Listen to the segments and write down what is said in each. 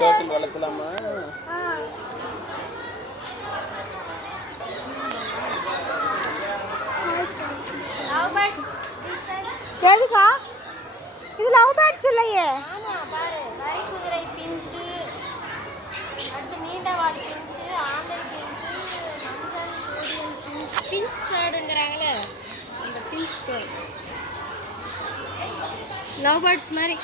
Total வளர்க்கலாமா? எதுக்கா இது love birds இல்லையே. ஆமா பாரு, வரி குதிரை பிஞ்சு, அடுத்து நீண்டவால் பிஞ்சு, ஆண்டல் பிஞ்சு, மஞ்சள் சூரியன் பிஞ்சு, பிஞ்ச் பேர்டுங்கிறாங்களே அந்த பிஞ்ச் பேர்டு, லவ் பேர்ட்ஸ் மாதிரி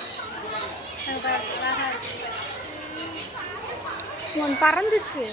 ஒன்று பறந்துச்சு.